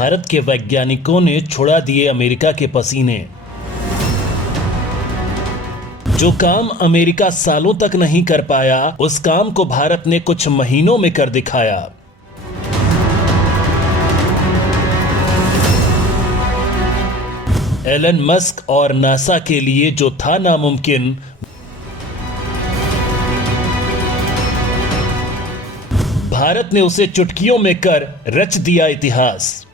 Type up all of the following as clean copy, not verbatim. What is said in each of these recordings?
भारत के वैज्ञानिकों ने छुड़ा दिए अमेरिका के पसीने। जो काम अमेरिका सालों तक नहीं कर पाया, उस काम को भारत ने कुछ महीनों में कर दिखाया। एलन मस्क और नासा के लिए जो था नामुमकिन, भारत ने उसे चुटकियों में कर रच दिया इतिहास।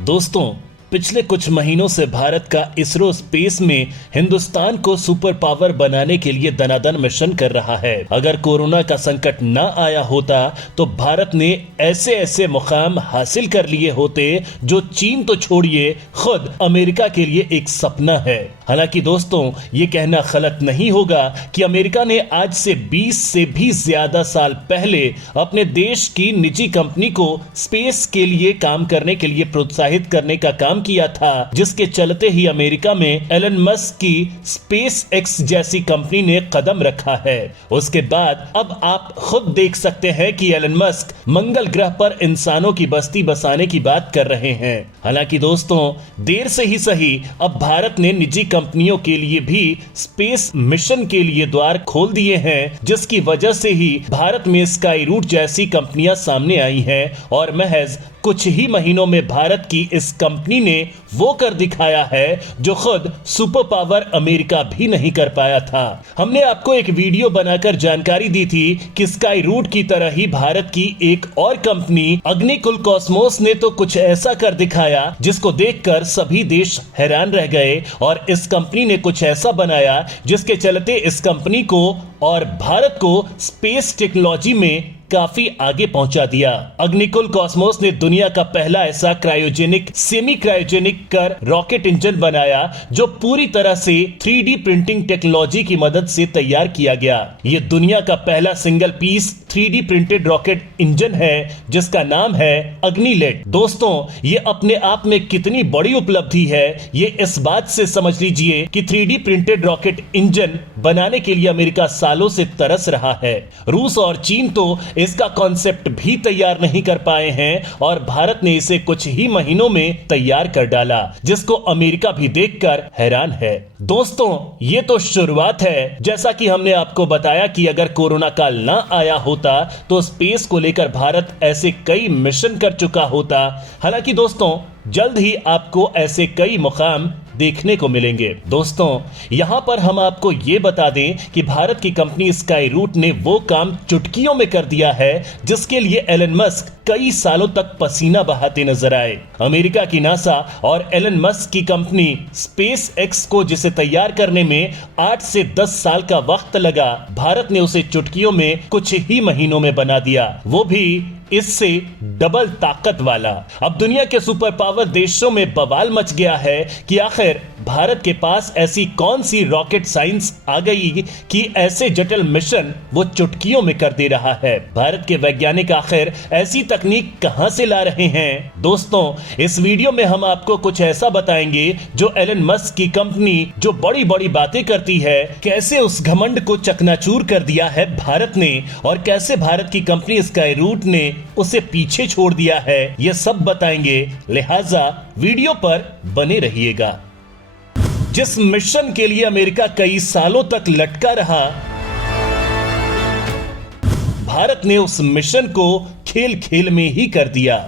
दोस्तों, पिछले कुछ महीनों से भारत का इसरो स्पेस में हिंदुस्तान को सुपर पावर बनाने के लिए दनादन मिशन कर रहा है। अगर कोरोना का संकट न आया होता तो भारत ने ऐसे ऐसे मुकाम हासिल कर लिए होते जो चीन तो छोड़िए, खुद अमेरिका के लिए एक सपना है। हालांकि दोस्तों, ये कहना गलत नहीं होगा कि अमेरिका ने आज से 20 से भी ज्यादा साल पहले अपने देश की निजी कंपनी को स्पेस के लिए काम करने के लिए प्रोत्साहित करने का काम किया था, जिसके चलते ही अमेरिका में एलन मस्क की स्पेस एक्स जैसी कंपनी ने कदम रखा है। उसके बाद अब आप खुद देख सकते हैं कि एलन मस्क मंगल ग्रह पर इंसानों की बस्ती बसाने की बात कर रहे हैं। हालांकि दोस्तों, देर से ही सही, अब भारत ने निजी कंपनियों के लिए भी स्पेस मिशन के लिए द्वार खोल दिए हैं, जिसकी वजह से ही भारत में स्काई रूट जैसी कंपनियां सामने आई हैं और महज कुछ ही महीनों में भारत की इस कंपनी ने वो कर दिखाया है जो खुद सुपर पावर अमेरिका भी नहीं कर पाया था। हमने आपको एक वीडियो बनाकर जानकारी दी थी कि स्काई रूट की तरह ही भारत की एक और कंपनी अग्निकुल कॉस्मोस ने तो कुछ ऐसा कर दिखाया जिसको देखकर सभी देश हैरान रह गए और इस कंपनी ने कुछ ऐसा बनाया जिसके चलते इस कंपनी को और भारत को स्पेस टेक्नोलॉजी में काफी आगे पहुंचा दिया। अग्निकुल कॉस्मोस ने दुनिया का पहला ऐसा क्रायोजेनिक सेमी क्रायोजेनिक कर रॉकेट इंजन बनाया जो पूरी तरह से 3D प्रिंटिंग टेक्नोलॉजी की मदद से तैयार किया गया। यह दुनिया का पहला single piece 3D printed rocket engine है जिसका नाम है अग्निलेट। दोस्तों, ये अपने आप में कितनी बड़ी उपलब्धि है ये इस बात से समझ लीजिए कि 3D प्रिंटेड रॉकेट इंजन बनाने के लिए अमेरिका सालों से तरस रहा है। रूस और चीन तो इसका कॉन्सेप्ट भी तैयार नहीं कर पाए हैं और भारत ने इसे कुछ ही महीनों में तैयार कर डाला, जिसको अमेरिका भी देखकर हैरान है। दोस्तों, ये तो शुरुआत है। जैसा कि हमने आपको बताया कि अगर कोरोना काल ना आया होता तो स्पेस को लेकर भारत ऐसे कई मिशन कर चुका होता। हालांकि दोस्तों, जल्द ही आपको ऐसे कई मुकाम देखने को मिलेंगे। दोस्तों, यहां पर हम आपको यह बता दें कि भारत की कंपनी स्काई रूट ने वो काम चुटकियों में कर दिया है जिसके लिए एलन मस्क कई सालों तक पसीना बहाते नजर आए। अमेरिका की नासा और एलन मस्क की कंपनी स्पेस एक्स को जिसे तैयार करने में 8 से 10 साल का वक्त लगा, भारत ने उसे चुटकियों में कुछ ही महीनों में बना दिया, वो भी इससे डबल ताकत वाला। अब दुनिया के सुपर पावर देशों में बवाल मच गया है कि आखिर भारत के पास ऐसी कौन सी रॉकेट साइंस आ गई कि ऐसे जटिल मिशन वो चुटकियों में कर दे रहा है। भारत के वैज्ञानिक आखिर ऐसी तकनीक कहां से ला रहे हैं? दोस्तों, इस वीडियो में हम आपको कुछ ऐसा बताएंगे जो एलन मस्क की कंपनी जो बड़ी बड़ी बातें करती है, कैसे उस घमंड को चकनाचूर कर दिया है भारत ने और कैसे भारत की कंपनी स्काई रूट ने उसे पीछे छोड़ दिया है, ये सब बताएंगे। लिहाजा वीडियो पर बने रहिएगा। जिस मिशन के लिए अमेरिका कई सालों तक लटका रहा, भारत ने उस मिशन को खेल खेल में ही कर दिया।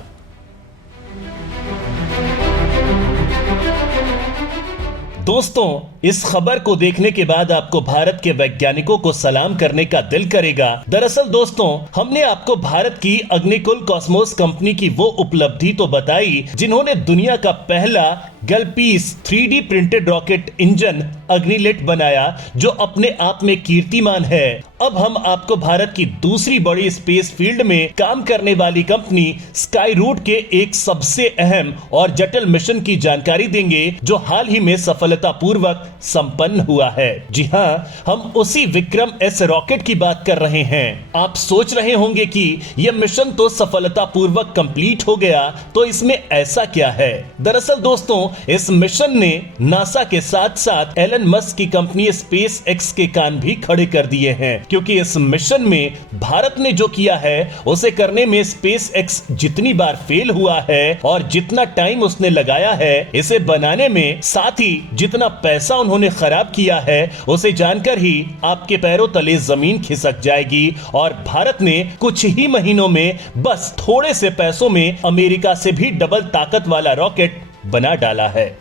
दोस्तों, इस खबर को देखने के बाद आपको भारत के वैज्ञानिकों को सलाम करने का दिल करेगा। दरअसल दोस्तों, हमने आपको भारत की अग्निकुल कॉस्मोस कंपनी की वो उपलब्धि तो बताई जिन्होंने दुनिया का पहला गलपीस 3D प्रिंटेड रॉकेट इंजन अग्निलेट बनाया जो अपने आप में कीर्तिमान है। अब हम आपको भारत की दूसरी बड़ी स्पेस फील्ड में काम करने वाली कंपनी स्काई रूट के एक सबसे अहम और जटिल मिशन की जानकारी देंगे जो हाल ही में सफलतापूर्वक संपन्न हुआ है। जी हां, हम उसी विक्रम एस रॉकेट की बात कर रहे हैं। आप सोच रहे होंगे कि यह मिशन तो सफलतापूर्वक कंप्लीट हो गया, तो इसमें ऐसा क्या है। दरअसल दोस्तों, इस मिशन ने नासा के साथ साथ एलन मस्क की कंपनी स्पेस एक्स के कान भी खड़े कर दिए हैं, क्योंकि इस मिशन में भारत ने जो किया है उसे करने में स्पेस एक्स जितनी बार फेल हुआ है और जितना टाइम उसने लगाया है इसे बनाने में, साथ ही जितना पैसा उन्होंने खराब किया है, उसे जानकर ही आपके पैरों तले जमीन खिसक जाएगी। और भारत ने कुछ ही महीनों में बस थोड़े से पैसों में अमेरिका से भी डबल ताकत वाला रॉकेट बना डाला है।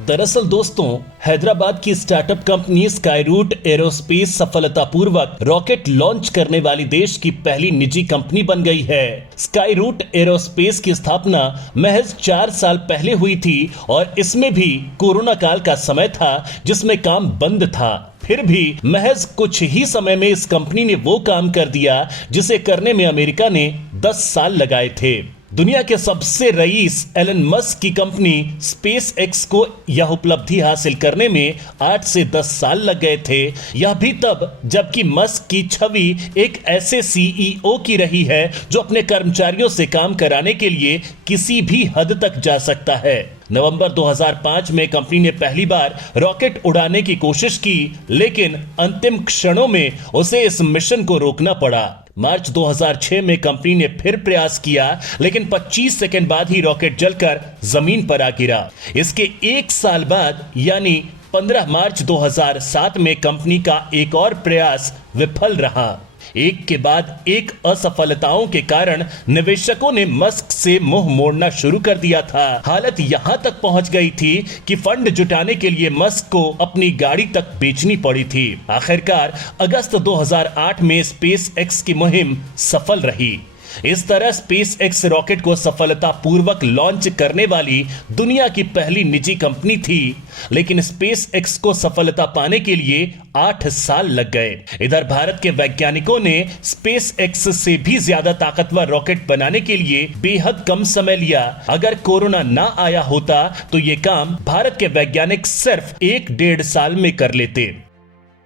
दरअसल दोस्तों, हैदराबाद की स्टार्टअप कंपनी स्काईरूट एरोस्पेस सफलतापूर्वक रॉकेट लॉन्च करने वाली देश की पहली निजी कंपनी बन गई है। स्काईरूट एरोस्पेस की स्थापना महज 4 साल पहले हुई थी और इसमें भी कोरोना काल का समय था जिसमें काम बंद था। फिर भी महज कुछ ही समय में इस कंपनी ने वो काम कर दिया जिसे करने में अमेरिका ने 10 साल लगाए थे। दुनिया के सबसे रईस एलन मस्क की कंपनी स्पेस एक्स को यह उपलब्धि हासिल करने में 8 से 10 साल लग गए थे। यह भी तब जबकि मस्क की छवि एक ऐसे सीईओ की रही है जो अपने कर्मचारियों से काम कराने के लिए किसी भी हद तक जा सकता है। नवंबर 2005 में कंपनी ने पहली बार रॉकेट उड़ाने की कोशिश की, लेकिन अंतिम क्षणों में उसे इस मिशन को रोकना पड़ा। मार्च 2006 में कंपनी ने फिर प्रयास किया, लेकिन 25 सेकंड बाद ही रॉकेट जलकर जमीन पर आ गिरा। इसके 1 साल बाद यानी 15 मार्च 2007 में कंपनी का एक और प्रयास विफल रहा। एक के बाद एक असफलताओं के कारण निवेशकों ने मस्क से मुंह मोड़ना शुरू कर दिया था। हालत यहां तक पहुंच गई थी कि फंड जुटाने के लिए मस्क को अपनी गाड़ी तक बेचनी पड़ी थी। आखिरकार अगस्त 2008 में स्पेस एक्स की मुहिम सफल रही। इस तरह स्पेस एक्स रॉकेट को सफलतापूर्वक लॉन्च करने वाली दुनिया की पहली निजी कंपनी थी, लेकिन स्पेस एक्स को सफलता पाने के लिए 8 साल लग गए। इधर भारत के वैज्ञानिकों ने स्पेस एक्स से भी ज्यादा ताकतवर रॉकेट बनाने के लिए बेहद कम समय लिया। अगर कोरोना ना आया होता तो ये काम भारत के वैज्ञानिक सिर्फ 1-1.5 साल में कर लेते।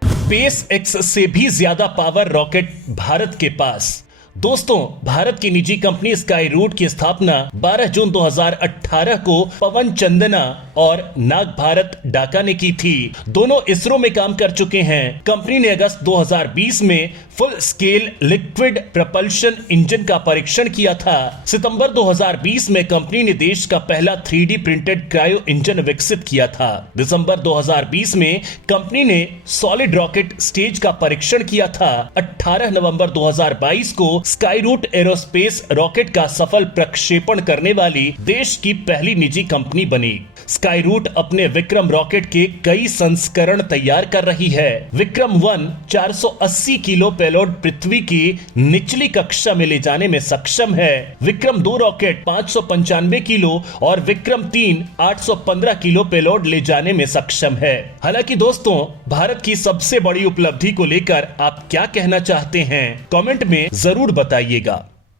स्पेस एक्स से भी ज्यादा पावर रॉकेट भारत के पास। दोस्तों, भारत की निजी कंपनी स्काईरूट की स्थापना 12 जून 2018 को पवन चंदना और नाग भारत डाका ने की थी। दोनों इसरो में काम कर चुके हैं। कंपनी ने अगस्त 2020 में full scale liquid propulsion engine का परीक्षण किया था। सितंबर 2020 में कंपनी ने देश का पहला 3D प्रिंटेड क्रायो इंजन विकसित किया था। दिसंबर 2020 में कंपनी ने सॉलिड रॉकेट स्टेज का परीक्षण किया था। 18 नवंबर 2022 को स्काईरूट एरोस्पेस रॉकेट का सफल प्रक्षेपण करने वाली देश की पहली निजी कंपनी बनी। स्काईरूट अपने विक्रम रॉकेट के कई संस्करण तैयार कर रही है। विक्रम 1 480 किलो पेलोड पृथ्वी की निचली कक्षा में ले जाने में सक्षम है। विक्रम 2 रॉकेट 595 किलो और विक्रम 3 815 किलो पेलोड ले जाने में सक्षम है। हालांकि दोस्तों, भारत की सबसे बड़ी उपलब्धि को लेकर आप क्या कहना चाहते हैं, कमेंट में जरूर बताइएगा।